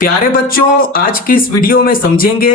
प्यारे बच्चों, आज की इस वीडियो में समझेंगे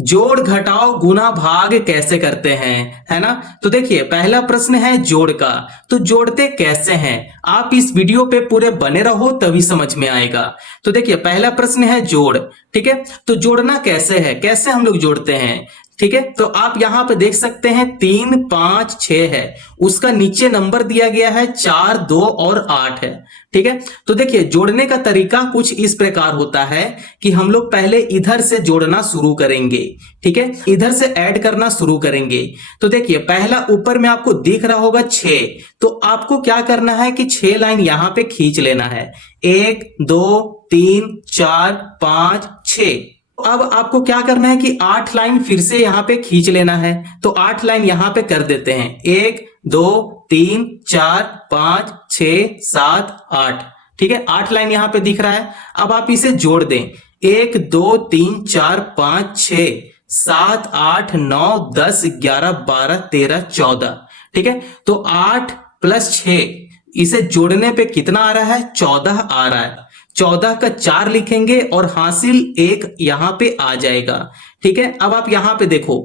जोड़ घटाव गुना भाग कैसे करते हैं, है ना। तो देखिए, पहला प्रश्न है जोड़ का। तो जोड़ते कैसे हैं, आप इस वीडियो पे पूरे बने रहो तभी समझ में आएगा। तो देखिए, पहला प्रश्न है जोड़। ठीक है, तो जोड़ना कैसे है, कैसे हम लोग जोड़ते हैं। ठीक है, तो आप यहां पे देख सकते हैं 3 5 6 है, उसका नीचे नंबर दिया गया है 4 2 और 8 है। ठीक है, तो देखिए जोड़ने का तरीका कुछ इस प्रकार होता है कि हम लोग पहले इधर से जोड़ना शुरू करेंगे। ठीक है, इधर से ऐड करना शुरू करेंगे। तो देखिए, पहला ऊपर में आपको दिख रहा होगा 6, तो आपको क्या करना है कि 6 लाइन यहां पे खींच लेना है। 1 2 3 4 5 6। अब आपको क्या करना है कि 8 लाइन फिर से यहां पे खींच लेना है। तो 8 लाइन यहां पे कर देते हैं, 1 2 3 4 5 6 7 8। ठीक है, 8 लाइन यहां पे दिख रहा है। अब आप इसे जोड़ दें, 1 2 3 4 5 6 7 8 9 10 11 12 13 14। ठीक है, तो 8 + 6, इसे जोड़ने पे कितना आ रहा है, 14 आ रहा है। 14 का 4 लिखेंगे और हासिल 1 यहां पे आ जाएगा। ठीक है, अब आप यहां पे देखो,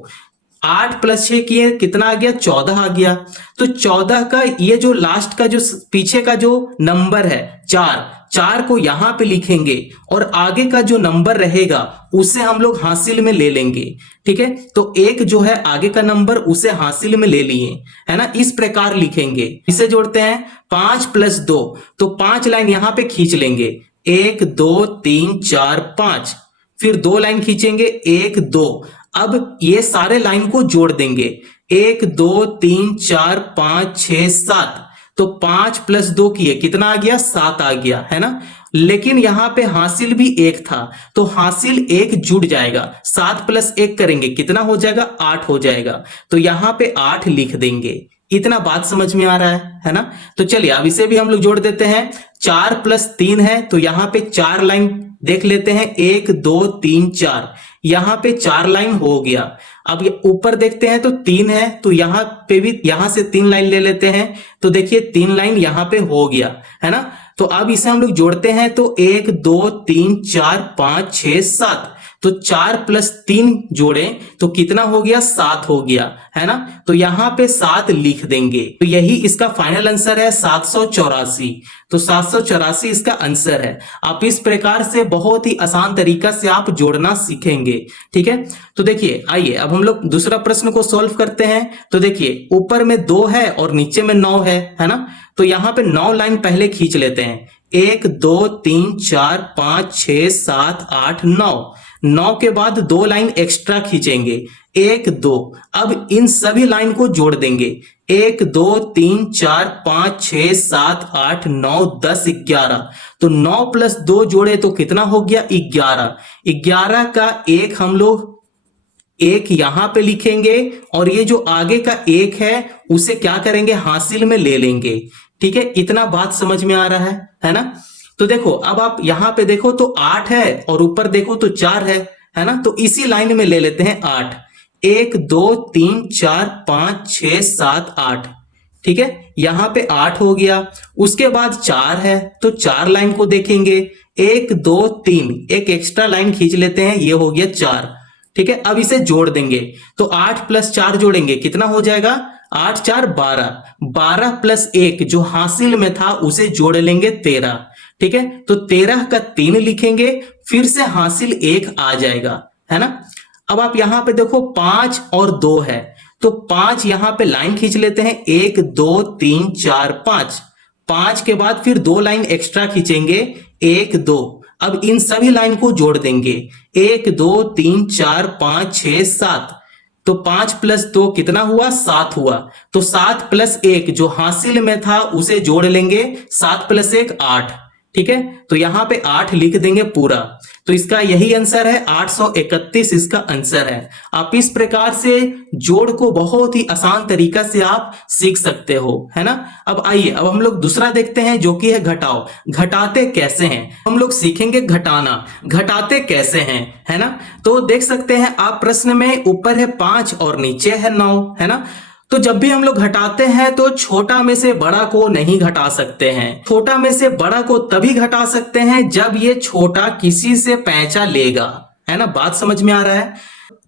8 + 6 किए कितना आ गया, 14 आ गया। तो 14 का ये जो लास्ट का जो पीछे का जो नंबर है 4 को यहां पे लिखेंगे और आगे का जो नंबर रहेगा उसे हम लोग हासिल में ले लेंगे। ठीक है, तो 1 जो है आगे का नंबर उसे हासिल में ले लिए, है ना। इस प्रकार लिखेंगे। इसे जोड़ते हैं 5 + 2, तो 5 लाइन यहां पे खींच लेंगे, 1 2 3 4 5। फिर 2 लाइन खींचेंगे, 1 2। अब ये सारे लाइन को जोड़ देंगे, 1 2 3 4 5 6 7। तो 5 + 2 किए कितना आ गया, 7 आ गया, है ना। लेकिन यहां पे हासिल भी 1 था, तो हासिल 1 जुड़ जाएगा। 7 + 1 करेंगे कितना हो जाएगा, 8 हो जाएगा। तो यहां पे 8 लिख देंगे। इतना बात समझ में आ रहा है ना। तो चलिए अब इसे भी हम लोग जोड़ देते हैं। 4 + 3 है, तो यहां पे 4 लाइन देख लेते हैं, 1 2 3 4। यहां पे 4 लाइन हो गया। अब ये ऊपर देखते हैं तो 3 है, तो यहां पे भी यहां से 3 लाइन ले लेते हैं। तो देखिए 3 लाइन यहां पे हो गया, है ना। तो अब इसे हम लोग जोड़ते हैं, तो 1 2 3 4 5 6 7। तो 4 + 3 जोड़े तो कितना हो गया, 7 हो गया, है ना। तो यहां पे 7 लिख देंगे। तो यही इसका फाइनल आंसर है, 784। तो 784 इसका आंसर है। आप इस प्रकार से बहुत ही आसान तरीका से आप जोड़ना सीखेंगे। ठीक है, तो देखिए आइए अब हम लोग दूसरा प्रश्न को सॉल्व करते हैं। तो देखिए ऊपर में 2 है और नीचे में 9 है ना। तो यहां पे 9 लाइन पहले खींच लेते हैं, 1 2 3 4 5 6 7 8 9। 9 के बाद 2 लाइन एक्स्ट्रा खींचेंगे, 1 2। अब इन सभी लाइन को जोड़ देंगे, 1 2 3 4 5 6 7 8 9 10 11। तो 9 + 2 जोड़े तो कितना हो गया, 11। 11 का 1 हम लोग 1 यहां पे लिखेंगे और ये जो आगे का 1 है उसे क्या करेंगे, हासिल में ले लेंगे। ठीक है, इतना बात समझ में आ रहा है ना। तो देखो अब आप यहां पे देखो तो 8 है और ऊपर देखो तो 4 है ना। तो इसी लाइन में ले लेते हैं 8, 1 2 3 4 5 6 7 8। ठीक है, यहां पे 8 हो गया। उसके बाद 4 है, तो 4 लाइन को देखेंगे, 1 2 3, एक एक्स्ट्रा लाइन खींच लेते हैं, ये हो गया 4। ठीक है, अब इसे जोड़ देंगे, तो 8 + 4 जोड़ेंगे कितना हो जाएगा, 8 4 12। 12 + 1 जो हासिल में था उसे जोड़ लेंगे, 13। ठीक है, तो 13 का 3 लिखेंगे, फिर से हासिल 1 आ जाएगा, है ना। अब आप यहां पे देखो 5 और 2 है, तो 5 यहां पे लाइन खींच लेते हैं, 1 2 3 4 5। 5 के बाद फिर 2 लाइन एक्स्ट्रा खींचेंगे, 1 2। अब इन सभी लाइन को जोड़ देंगे, 1 2 3 4 5 6 7। तो 5 + 2 कितना हुआ, 7 हुआ। तो 7 + 1 जो हासिल में था उसे जोड़ लेंगे, 7 + 1 8। ठीक है, तो यहां पे 8 लिख देंगे पूरा। तो इसका यही आंसर है, 831 इसका आंसर है। आप इस प्रकार से जोड़ को बहुत ही आसान तरीका से आप सीख सकते हो, है ना। अब आइए अब हम लोग दूसरा देखते हैं जो कि है घटाओ। घटाते कैसे हैं, हम लोग सीखेंगे घटाना, घटाते कैसे हैं, है ना। तो देख सकते हैं आप प्रश्न में ऊपर है 5 और नीचे है 9, है ना। तो जब भी हम लोग घटाते हैं तो छोटा में से बड़ा को नहीं घटा सकते हैं। छोटा में से बड़ा को तभी घटा सकते हैं जब ये छोटा किसी से पैंचा लेगा, है ना। बात समझ में आ रहा है।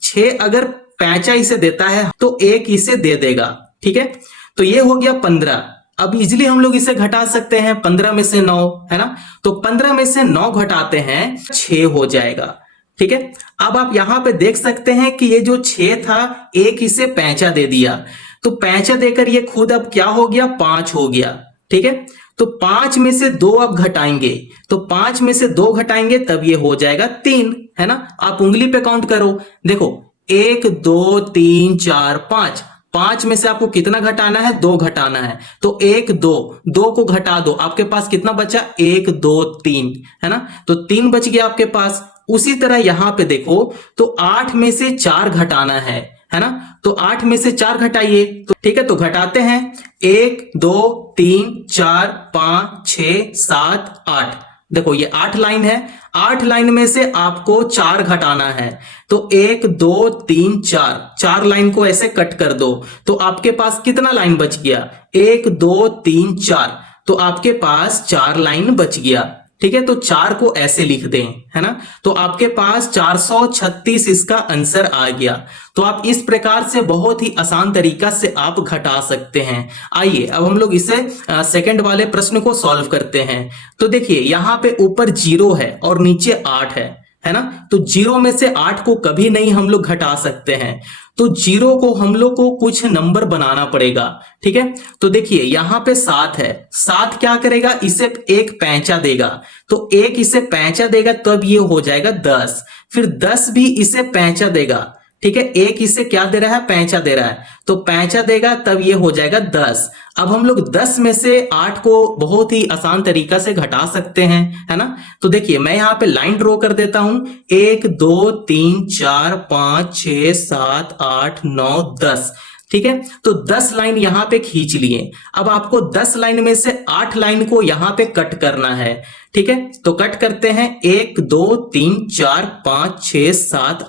6 अगर पैंचा इसे देता है तो 1 इसे दे देगा, ठीक है। तो ये हो गया 15। अब इजिली हम लोग इसे घटा सकते हैं 15 में से 9, है ना। तो 15 में से 9 घटाते हैं 6 हो जाएगा, ठीक है। अब आप यहां पे देख सकते हैं कि ये जो 6 था 1 इसे पैंचा दे दिया, तो पैंचा देकर ये खुद अब क्या हो गया 5 हो गया, ठीक है। तो 5 में से 2 अब घटाएंगे, तो 5 में से 2 घटाएंगे तब ये हो जाएगा 3, है ना। आप उंगली पे काउंट करो, देखो 1 2 3 4 5, 5 में से आपको कितना घटाना है 2 घटाना है, तो 1 2 2 को घटा दो, आपके पास कितना बचा 1 2 3, है ना। तो 3 बच गया आपके पास। उसी तरह यहां पे देखो तो 8 में से 4 घटाना है ना। तो 8 में से 4 घटाइए, तो ठीक है। तो घटाते हैं 1 2 3 4 5 6 7 8। देखो ये 8 लाइन है, 8 लाइन में से आपको 4 घटाना है, तो 1 2 3 4, 4 लाइन को ऐसे कट कर दो, तो आपके पास कितना लाइन बच गया 1 2 3 4, तो आपके पास 4 लाइन बच गया, ठीक है। तो 4 को ऐसे लिख दें, है ना। तो आपके पास 436 इसका आंसर आ गया। तो आप इस प्रकार से बहुत ही आसान तरीका से आप घटा सकते हैं। आइए अब हम लोग इसे सेकंड वाले प्रश्न को सॉल्व करते हैं। तो देखिए यहां पे ऊपर 0 है और नीचे 8 है ना। तो 0 में से 8 को कभी नहीं हम लोग घटा सकते हैं, तो 0 को हम लोग को कुछ नंबर बनाना पड़ेगा, ठीक है। तो देखिए यहां पे 7 है, 7 क्या करेगा इसे एक पैंचा देगा, तो 1 इसे पैंचा देगा तब ये हो जाएगा 10, फिर 10 भी इसे पैंचा देगा, ठीक है। 1 इसे क्या दे रहा है पैंचा दे रहा है, तो पैंचा देगा तब ये हो जाएगा 10। अब हम लोग 10 में से 8 को बहुत ही आसान तरीका से घटा सकते हैं, है ना। तो देखिए मैं यहाँ पे लाइन ड्रॉ कर देता हूं, 1 2 3 4 5 6 7 8 9 10, ठीक है। तो 10 लाइन यहां पे खींच लिए। अब आपको 10 लाइन में से 8 लाइन को यहां पे कट करना है, ठीक है। तो कट करते हैं 1 2 3 4 5 6 7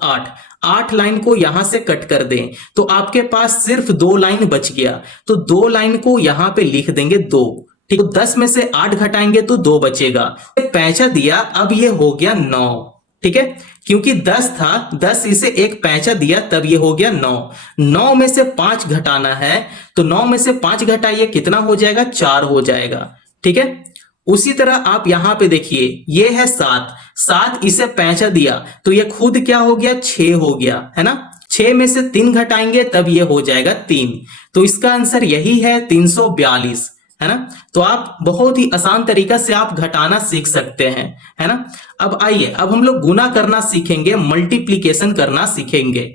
8 लाइन को यहां से कट कर दें, तो आपके पास सिर्फ 2 लाइन बच गया, तो 2 लाइन को यहां पे लिख देंगे 2, ठीक। तो 10 में से 8 घटाएंगे तो 2 बचेगा, पैंचा दिया, अब ये हो गया 9, ठीक है। क्योंकि 10 था, 10 इसे एक पैंचा दिया तब ये हो गया 9। 9 में से 5 घटाना है, तो 9 में से 5 घटाइए कितना हो जाएगा 4 हो जाएगा, ठीक है। उसी तरह आप यहां पे देखिए ये है 7 इसे पैंचा दिया तो ये खुद क्या हो गया 6 हो गया, है ना। 6 में से 3 घटाएंगे तब ये हो जाएगा 3, तो इसका आंसर यही है 342, है ना। तो आप बहुत ही आसान तरीका से आप घटाना सीख सकते हैं, है ना। अब आइए अब हम लोग गुना करना सीखेंगे, मल्टीप्लीकेशन करना सीखेंगे,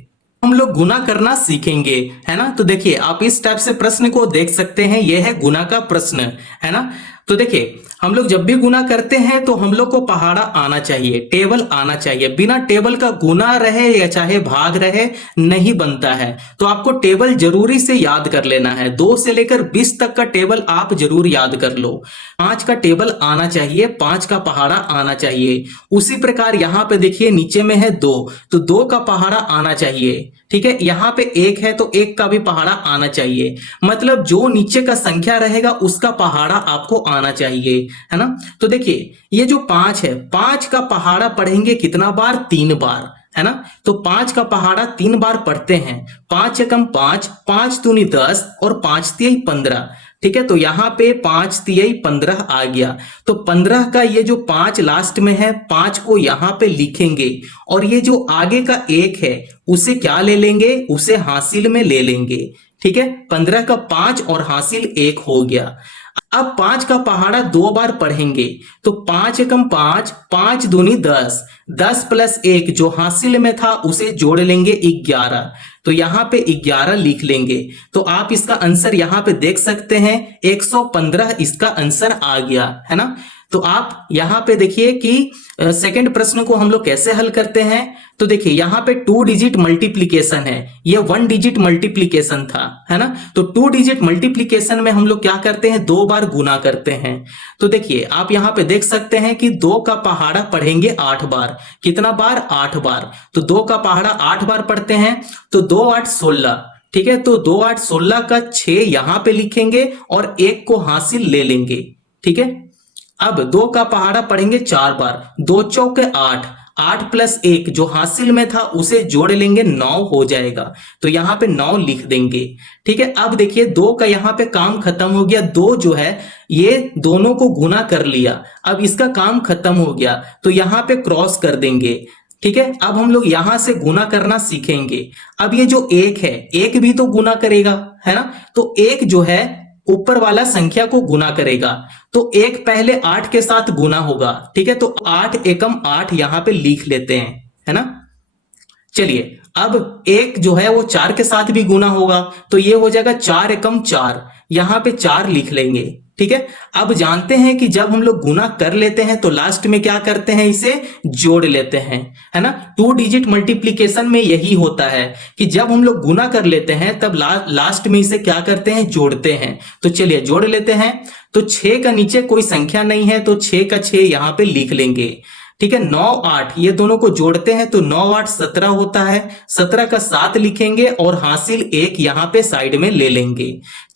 हम लोग गुना करना सीखेंगे, है ना। तो देखिए आप इस टाइप से प्रश्न को देख सकते हैं, यह है गुना का प्रश्न, है ना। तो देखिए हम लोग जब भी गुना करते हैं तो हम लोग को पहाड़ा आना चाहिए, टेबल आना चाहिए। बिना टेबल का गुना रहे या चाहे भाग रहे नहीं बनता है, तो आपको टेबल जरूरी से याद कर लेना है। 2 से लेकर 20 तक का टेबल आप जरूर याद कर लो। 5 का टेबल आना चाहिए, 5 का पहाड़ा आना चाहिए। उसी प्रकार यहाँ पे देखिए नीचे में है 2, तो 2 का पहाड़ा आना चाहिए, ठीक है। यहाँ पे 1 है तो 1 का भी पहाड़ा आना चाहिए, मतलब जो नीचे का संख्या रहेगा उसका पहाड़ा आपको आना चाहिए, है ना। तो देखिए ये जो 5 है, 5 का पहाड़ा पढ़ेंगे कितना बार 3 बार, है ना। तो 5 का पहाड़ा 3 बार पढ़ते हैं, 5 एकम 5, 5 दूनी 10 और 5 तिहाई 15, ठीक है। तो यहाँ पे 5 तिहाई 15 आ गया, तो 15 का ये जो 5 लास्ट में है 5 को यहाँ पे लिखेंगे, और ये जो आगे का 1 है उसे क्या ले लेंगे, उसे हासिल में ले लेंगे, ठीक है। 15 का 5 और हासिल 1 हो गया। अब 5 का पहाड़ा 2 बार पढ़ेंगे, तो 5 एकम 5, 5 दूनी 10, 10 प्लस 1 जो हासिल में था उसे जोड़ लेंगे 11, तो यहाँ पे 11 लिख लेंगे। तो आप इसका आंसर यहाँ पे देख सकते हैं 115 इसका आंसर आ गया, है ना। तो आप यहाँ पे देखिए कि सेकंड प्रश्न को हम लोग कैसे हल करते हैं। तो देखिए यहाँ पे 2 डिजिट मल्टीप्लीकेशन है, ये 1 डिजिट मल्टीप्लीकेशन था, है ना। तो 2 डिजिट मल्टीप्लीकेशन में हम लोग क्या करते हैं 2 बार गुना करते हैं। तो देखिए आप यहाँ पे देख सकते हैं कि 2 का पहाड़ा पढ़ेंगे 8 बार, कितना बार 8 बार, तो 2 का पहाड़ा 8 बार पढ़ते हैं, तो 2 8 16, ठीक है, तो 2 8 16 का 6 यहां पे लिखेंगे और 1 को हासिल ले लेंगे। ठीक है, अब 2 का पहाड़ा पढ़ेंगे 4 बार, 2 चौके 8, 8 प्लस 1 जो हासिल में था उसे जोड़ लेंगे, 9 हो जाएगा। तो यहां पे 9 लिख देंगे। ठीक है, अब देखिए 2 का यहां पे काम खत्म हो गया। 2 जो है ये दोनों को गुना कर लिया, अब इसका काम खत्म हो गया, तो यहां पे क्रॉस कर देंगे। ठीक है, अब हम लोग यहां से गुना करना सीखेंगे। अब ये जो 1 है, 1 भी तो गुना करेगा, है ना। तो 1 जो है ऊपर वाला संख्या को गुना करेगा, तो 1 पहले 8 के साथ गुना होगा। ठीक है, तो 8 एकम 8 यहां पे लिख लेते हैं, है ना। चलिए, अब 1 जो है वो 4 के साथ भी गुना होगा, तो ये हो जाएगा 4 एकम 4, यहां पे 4 लिख लेंगे। ठीक है, अब जानते हैं कि जब हम लोग गुना कर लेते हैं तो लास्ट में क्या करते हैं, इसे जोड़ लेते हैं, है ना। 2 डिजिट मल्टीप्लीकेशन में यही होता है कि जब हम लोग गुना कर लेते हैं तब लास्ट में इसे क्या करते हैं, जोड़ते हैं। तो चलिए जोड़ लेते हैं। तो 6 का नीचे कोई संख्या नहीं है, तो 6 का 6 यहां पे लिख लेंगे। ठीक है, 9 8 ये दोनों को जोड़ते हैं तो 9 8 17 होता है, 17 का 7 लिखेंगे और हासिल 1 यहां पे साइड में ले लेंगे।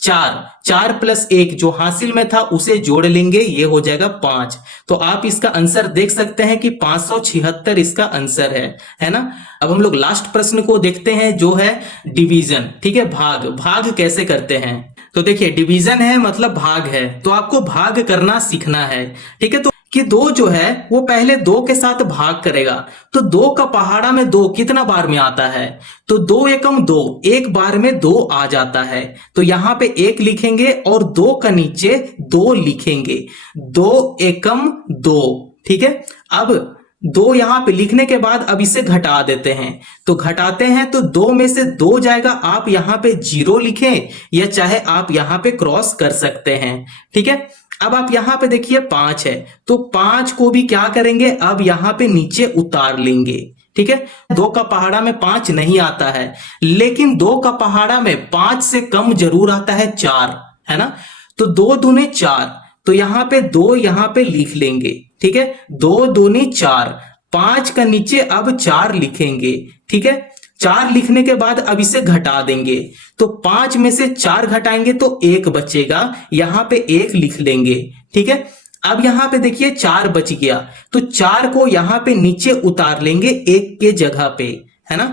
4 प्लस 1 जो हासिल में था उसे जोड़ लेंगे, ये हो जाएगा 5। तो आप इसका आंसर देख सकते हैं कि 576 इसका आंसर है ना। अब हम लोग लास्ट प्रश्न को देखते हैं जो है डिवीजन। ठीक है, भाग कैसे करते हैं। तो देखिए डिवीजन है मतलब भाग है, तो आपको भाग करना सीखना है। ठीक है, तो कि 2 जो है वो पहले 2 के साथ भाग करेगा, तो 2 का पहाड़ा में 2 कितना बार में आता है, तो 2 एकम 2, एक बार में 2 आ जाता है। तो यहां पे 1 लिखेंगे और 2 का नीचे 2 लिखेंगे, 2 एकम 2। ठीक है, अब 2 यहां पे लिखने के बाद अब इसे घटा देते हैं, तो घटाते हैं तो 2 में से 2 जाएगा, आप यहां पे 0 लिखें या चाहे आप यहां पे क्रॉस कर सकते हैं। ठीक है, अब आप यहां पे देखिए 5 है, तो 5 को भी क्या करेंगे, अब यहां पे नीचे उतार लेंगे। ठीक है, 2 का पहाड़ा में 5 नहीं आता है, लेकिन 2 का पहाड़ा में 5 से कम जरूर आता है, 4, है ना। तो 2 दूने 4, तो यहां पे 2 यहां पे लिख लेंगे। ठीक है, 2 दूनी 4, 5 का नीचे अब 4 लिखेंगे। ठीक है, 4 लिखने के बाद अब इसे घटा देंगे, तो 5 में से 4 घटाएंगे तो 1 बचेगा, यहां पे 1 लिख लेंगे। ठीक है, अब यहां पे देखिए 4 बच गया, तो 4 को यहां पे नीचे उतार लेंगे 1 के जगह पे, है ना।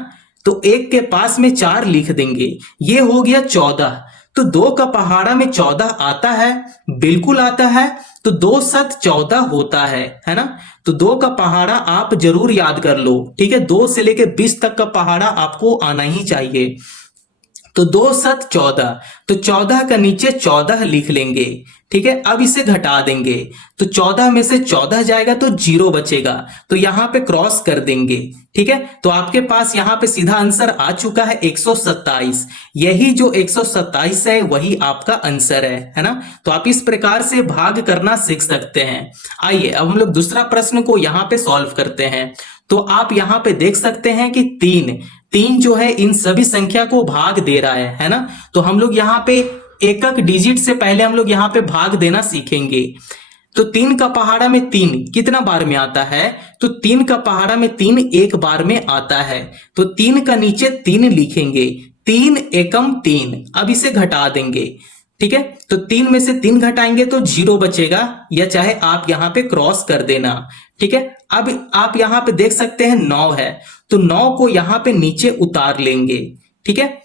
तो 1 के पास में 4 लिख देंगे, ये हो गया 14। तो 2 का पहाड़ा में 14 आता है, बिल्कुल आता है, तो 2 7 14 होता है ना। तो 2 का पहाड़ा आप जरूर याद कर लो। ठीक है, 2 से लेके 20 तक का पहाड़ा आपको आना ही चाहिए। तो 2 7 14, तो 14 का नीचे 14 लिख लेंगे। ठीक है, अब इसे घटा देंगे, तो 14 में से 14 जाएगा तो 0 बचेगा, तो यहां पे क्रॉस कर देंगे। ठीक है, तो आपके पास यहां पे सीधा आंसर आ चुका है 127। यही जो 127 है वही आपका आंसर है ना। तो आप इस प्रकार से भाग करना सीख सकते हैं। आइए अब हम लोग दूसरा प्रश्न को यहां पे सॉल्व करते हैं। तो आप यहां पे देख सकते हैं कि 3 जो है इन सभी संख्या को भाग दे रहा है ना। तो हम लोग यहाँ पे एकक डिजिट से पहले हम लोग यहाँ पे भाग देना सीखेंगे। तो 3 का पहाड़ा में 3 कितना बार में आता है, तो 3 का पहाड़ा में 3 एक बार में आता है, तो 3 का नीचे 3 लिखेंगे, 3 एकम 3। अब इसे घटा देंगे। ठीक है, तो 3 में से 3 घटाएंगे तो 0 बचेगा, या चाहे आप यहां पे क्रॉस कर देना। ठीक है, अब आप यहां पे देख सकते हैं 9 है, तो 9 को यहां पे नीचे उतार लेंगे। ठीक है,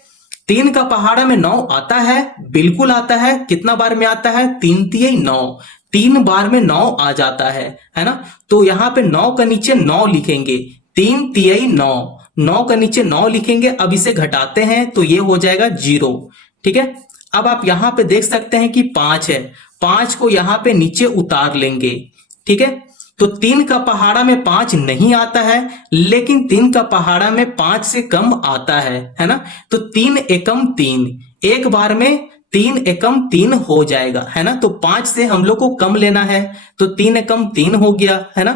3 का पहाड़ा में 9 आता है, बिल्कुल आता है, कितना बार में आता है, 3 तिये 9, 3 बार में 9 आ जाता है ना। तो यहां पे 9 का नीचे 9 लिखेंगे, 3 तिये 9, 9 का नीचे 9 लिखेंगे। अब इसे घटाते हैं तो ये हो जाएगा 0। ठीक है, अब आप यहां पे देख सकते हैं कि 5 है, 5 को यहां पे नीचे उतार लेंगे। ठीक है, तो 3 का पहाड़ा में 5 नहीं आता है, लेकिन 3 का पहाड़ा में 5 से कम आता है ना। तो 3 एकम 3, एक बार में 3 एकम 3 हो जाएगा, है ना। तो 5 से हम लोग को कम लेना है, तो 3 एकम 3 हो गया, है ना।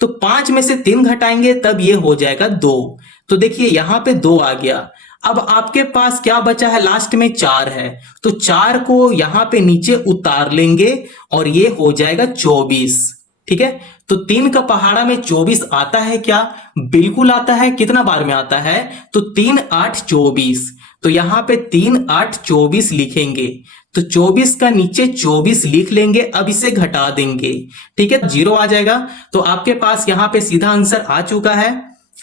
तो 5 में से 3 घटाएंगे तब ये हो जाएगा 2। तो देखिए यहां पे 2 आ गया। अब आपके पास क्या बचा है, लास्ट में 4 है, तो 4 को यहां पे नीचे उतार लेंगे और ये हो जाएगा 24। ठीक है, तो 3 का पहाड़ा में 24 आता है क्या, बिल्कुल आता है, कितना बार में आता है, तो 3 8 24, तो यहाँ पे 3 8 24 लिखेंगे। तो 24 का नीचे 24 लिख लेंगे, अब इसे घटा देंगे। ठीक है, 0 आ जाएगा। तो आपके पास यहाँ पे सीधा आंसर आ चुका है।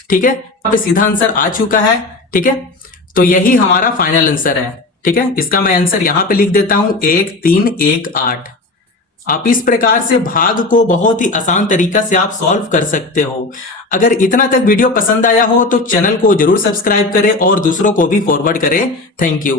ठीक है, यहाँ पे सीधा आंसर आ चुका है। ठीक है, तो यही हमारा फाइनल आंसर है। ठीक है, इसका मैं आंसर यहां पे लिख देता हूं 1 3 1 8। आप इस प्रकार से भाग को बहुत ही आसान तरीका से आप सॉल्व कर सकते हो। अगर इतना तक वीडियो पसंद आया हो तो चैनल को जरूर सब्सक्राइब करें और दूसरों को भी फॉरवर्ड करें। Thank you.